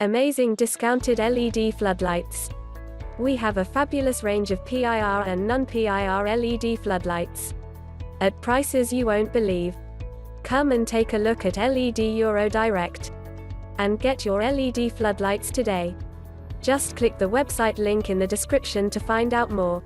Amazing discounted LED floodlights. We have a fabulous range of PIR and non-PIR LED floodlights at prices you won't believe. Come and take a look at LED Euro Direct and get your LED floodlights today. Just click the website link in the description to find out more.